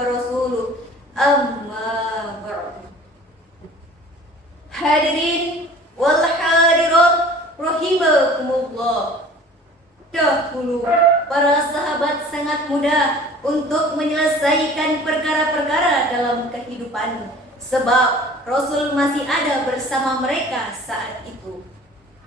wa rasuluh. Amma ba'du. Hadirin wal hadirat rahimakumullah. Dahulu para sahabat sangat mudah untuk menyelesaikan perkara-perkara dalam kehidupan, sebab Rasul masih ada bersama mereka saat itu.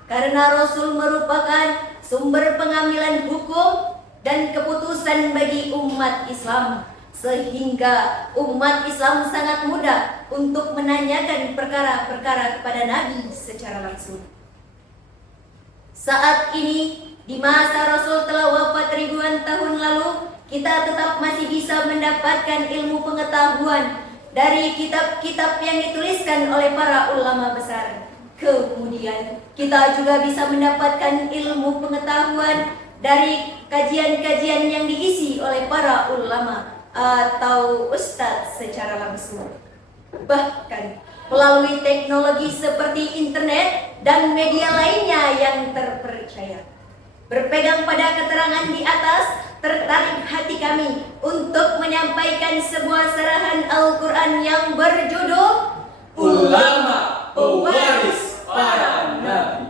Karena Rasul merupakan sumber pengambilan hukum dan keputusan bagi umat Islam, sehingga umat Islam sangat mudah untuk menanyakan perkara-perkara kepada Nabi secara langsung. Saat ini, di masa Rasul telah wafat ribuan tahun lalu, kita tetap masih bisa mendapatkan ilmu pengetahuan dari kitab-kitab yang dituliskan oleh para ulama besar. Kemudian kita juga bisa mendapatkan ilmu pengetahuan dari kajian-kajian yang diisi oleh para ulama atau ustadz secara langsung. Bahkan melalui teknologi seperti internet dan media lainnya yang terpercaya. Berpegang pada keterangan di atas, tertarik hati kami untuk menyampaikan sebuah sarahan Al-Quran yang berjudul Ulama Pewaris Para Nabi.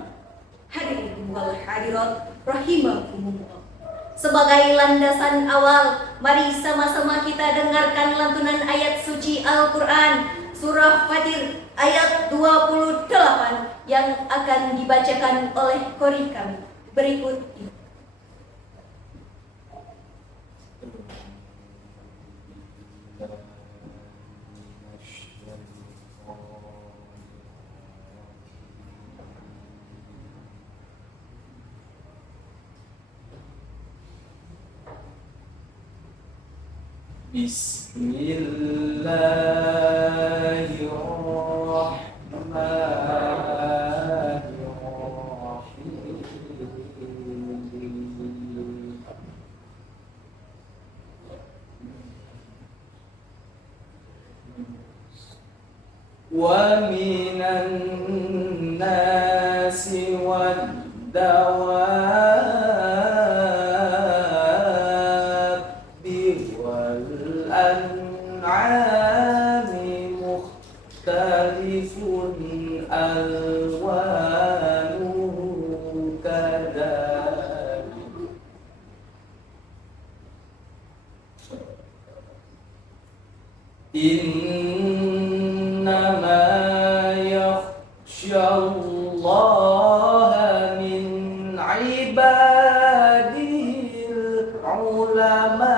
Hadirin wal hadirat rahimakumullah. Sebagai landasan awal, mari sama-sama kita dengarkan lantunan ayat suci Al-Quran Surah Fatir ayat 28 yang akan dibacakan oleh qori kami berikut ini. Wa minan nasi wad-dawabi wal an'ami mukhtalifun alwanu kadhalik. Innama yakhsyallaha min ibadil ulama.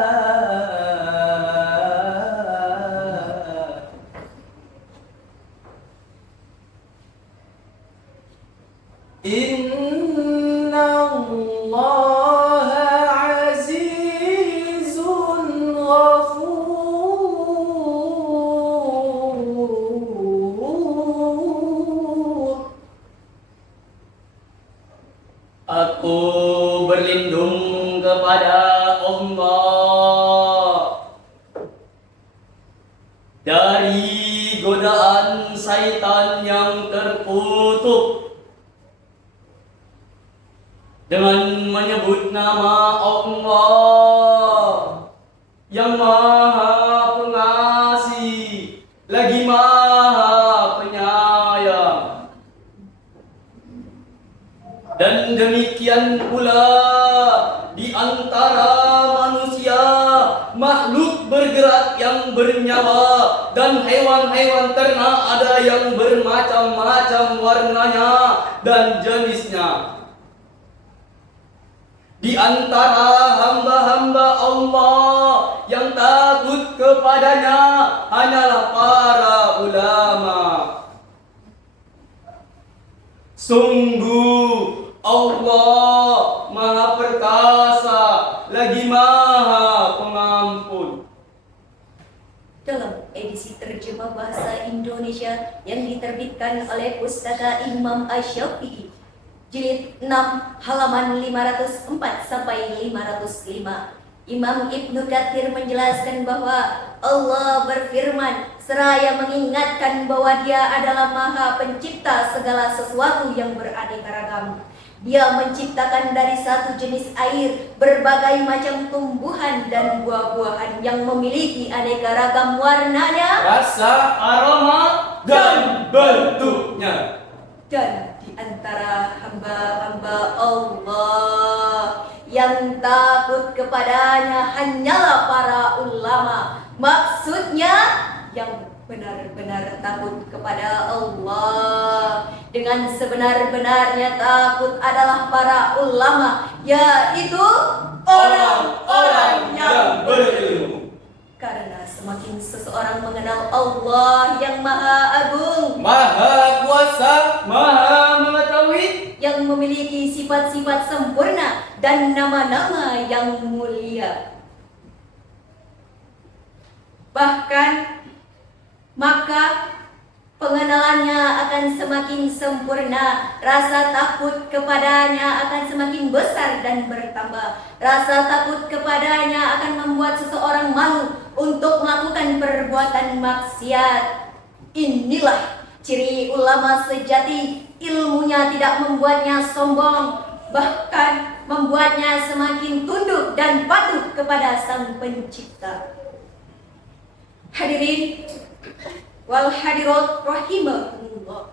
Innallaha azizun ghafur. Aku berlindung kepada Allah dari godaan syaitan yang terkutuk dengan menyebut nama Allah yang Maha Pengasih lagi Maha Penyayang. Dan demikian pula di antara manusia, makhluk bergerak yang bernyawa dan hewan-hewan ternak ada yang bermacam-macam warnanya dan jenisnya. Di antara hamba-hamba Allah yang takut kepadanya hanyalah para ulama. Sungguh Allah Maha Perkasa lagi Maha Pengampun. Dalam edisi terjemah bahasa Indonesia yang diterbitkan oleh Pustaka Imam Asy-Syafi'i, jilid 6 halaman 504 sampai 505, Imam Ibnu Katsir menjelaskan bahwa Allah berfirman seraya mengingatkan bahwa Dia adalah Maha Pencipta segala sesuatu yang beraneka ragam. Dia menciptakan dari satu jenis air berbagai macam tumbuhan dan buah-buahan yang memiliki aneka ragam warnanya, rasa, aroma, dan bentuknya. dan di antara hamba-hamba Allah yang takut kepadanya hanyalah para ulama. Maksudnya yang benar-benar takut kepada Allah dengan sebenar-benarnya takut adalah para ulama, yaitu orang-orang yang berilmu. Karena semakin seseorang mengenal Allah yang Maha Agung, Maha Kuasa, Maha Mengetahui, yang memiliki sifat-sifat sempurna dan nama-nama yang mulia, bahkan maka pengenalannya akan semakin sempurna, rasa takut kepadanya akan semakin besar dan bertambah. Rasa takut kepadanya akan membuat seseorang malu untuk melakukan perbuatan maksiat. Inilah ciri ulama sejati, ilmunya tidak membuatnya sombong, bahkan membuatnya semakin tunduk dan patuh kepada Sang Pencipta. Hadirin wal hadirat rahimakumullah.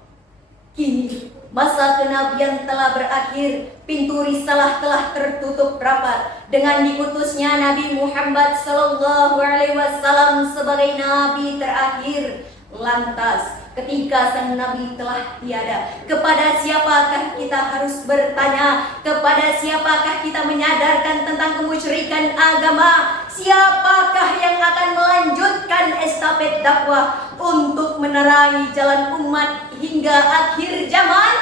Kini masa kenabian telah berakhir, pintu risalah telah tertutup rapat dengan diutusnya Nabi Muhammad sallallahu alaihi wasallam sebagai nabi terakhir. Lantas ketika sang nabi telah tiada, kepada siapakah kita harus bertanya? Kepada siapakah kita menyadarkan tentang kemusyrikan agama? Siapakah yang akan melanjutkan estafet dakwah untuk menerangi jalan umat hingga akhir zaman?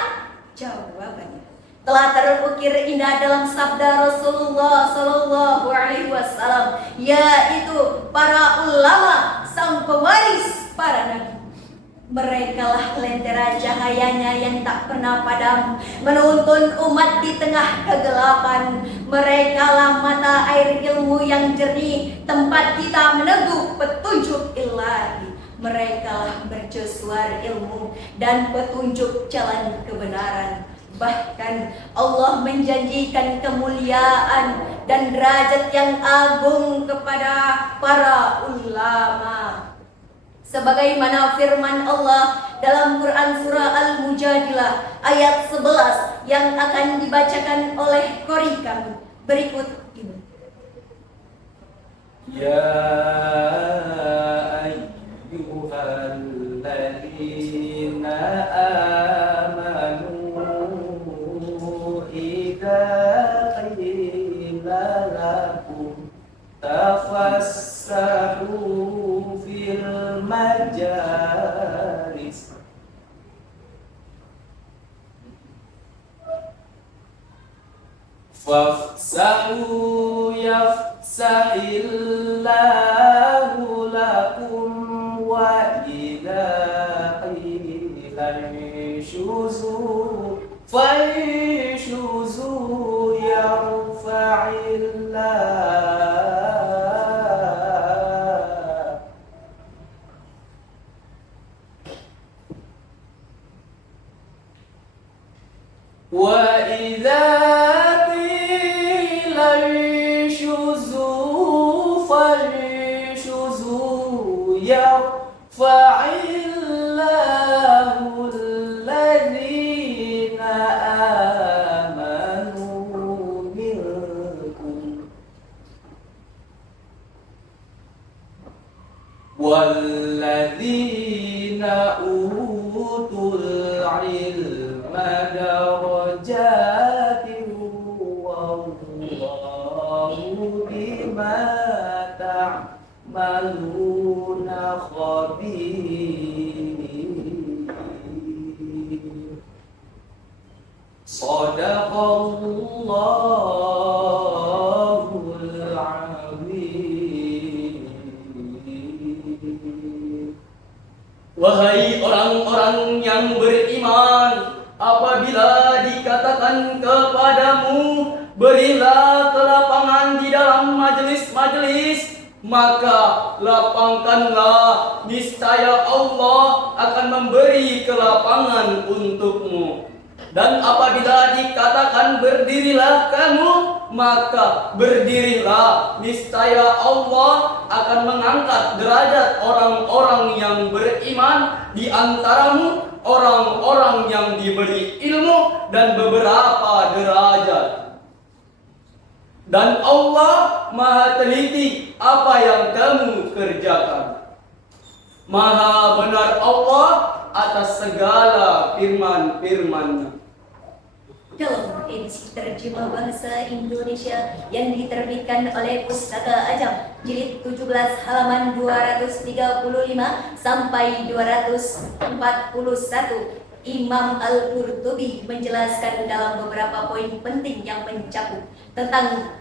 Jawabannya telah terukir indah dalam sabda Rasulullah sallallahu alaihi wasallam, yaitu para ulama, sang pewaris para nabi. Merekalah lentera cahayanya yang tak pernah padam, menuntun umat di tengah kegelapan. Merekalah mata air ilmu yang jernih, tempat kita meneguh petunjuk ilahi. Merekalah mercusuar ilmu dan petunjuk jalan kebenaran. Bahkan Allah menjanjikan kemuliaan dan derajat yang agung kepada para ulama. Sebagaimana firman Allah dalam Quran surah Al-Mujadilah ayat 11 yang akan dibacakan oleh qori kami berikut ini. Ya ayyuhalladzina amanu idza qila lakum tafassahu fil majalis fafsahu yafsahillahu lakum wa idza qila inshuzu fanshuzu yarfa'illah wa idza qila inshuzu fanshuzu yarfa'illahu alladhina amanu minkum walladhina utul ilma darajatin wallahu bima ta'maluna khabir. Shadaqallahul azim. Wahai orang-orang yang beriman, apabila dikatakan kepadamu, berilah kelapangan di dalam majelis-majelis, maka lapangkanlah, niscaya Allah akan memberi kelapangan untukmu. Dan apabila dikatakan berdirilah kamu, maka berdirilah. Niscaya Allah akan mengangkat derajat orang-orang yang beriman di antaramu, orang-orang yang diberi ilmu dan beberapa derajat. Dan Allah Maha teliti apa yang kamu kerjakan. Maha benar Allah atas segala firman-firman-Nya. Dalam edisi terjemah bahasa Indonesia yang diterbitkan oleh Pustaka Ajam jilid 17 halaman 235 sampai 241, Imam Al-Qurtubi menjelaskan dalam beberapa poin penting yang mencakup tentang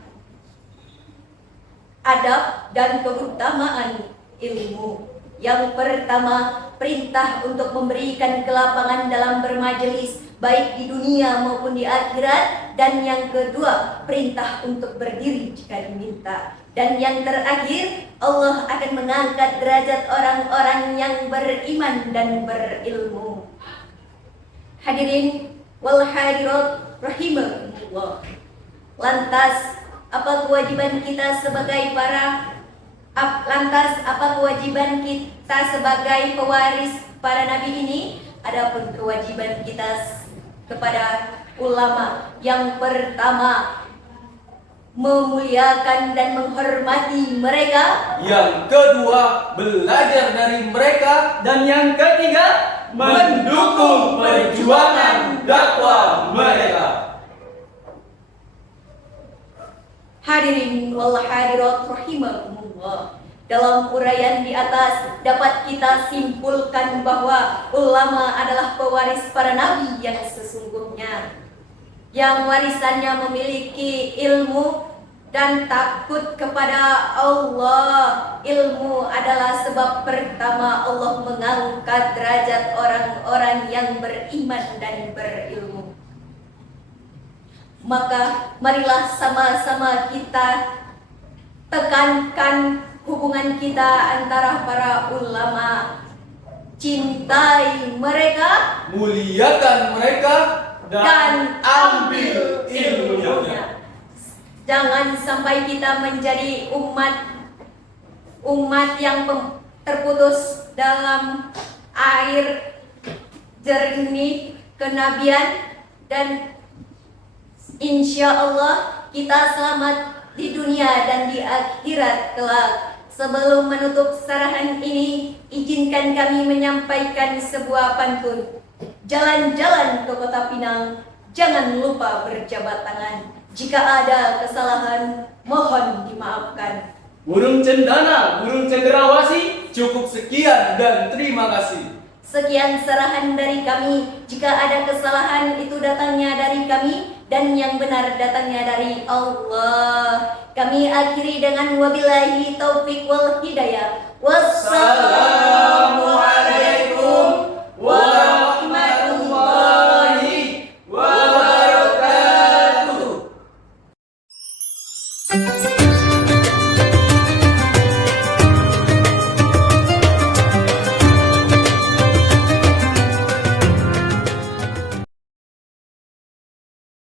adab dan keutamaan ilmu. Yang pertama, perintah untuk memberikan kelapangan dalam bermajelis baik di dunia maupun di akhirat. Dan yang kedua, perintah untuk berdiri jika diminta. Dan yang terakhir, Allah akan mengangkat derajat orang-orang yang beriman dan berilmu. Hadirin wal hadirat rahimahullah. Lantas apa kewajiban kita sebagai pewaris para nabi ini? Adapun kewajiban kita kepada ulama, yang pertama memuliakan dan menghormati mereka, yang kedua belajar dari mereka, dan yang ketiga mendukung perjuangan dakwah mereka. Hadirin wal hadirat rahimakumullah. Dalam uraian di atas dapat kita simpulkan bahwa ulama adalah pewaris para nabi yang sesungguhnya, yang warisannya memiliki ilmu dan takut kepada Allah. Ilmu adalah sebab pertama Allah mengangkat derajat orang-orang yang beriman dan berilmu. Maka marilah sama-sama kita tekankan hubungan kita antara para ulama. Cintai mereka, muliakan mereka, dan ambil ilmunya. Jangan sampai kita menjadi umat yang terputus dalam air jernih kenabian, dan insya Allah kita selamat di dunia dan di akhirat kelak. Sebelum menutup sarahan ini, izinkan kami menyampaikan sebuah pantun. Jalan-jalan ke Kota Pinang, jangan lupa berjabat tangan. Jika ada kesalahan, mohon dimaafkan. Burung cendana, burung cendrawasih, cukup sekian dan terima kasih. Sekian sarahan dari kami. Jika ada kesalahan, itu datangnya dari kami, dan yang benar datangnya dari Allah. Kami akhiri dengan wabillahi taufik wal hidayah. Wassalamualaikum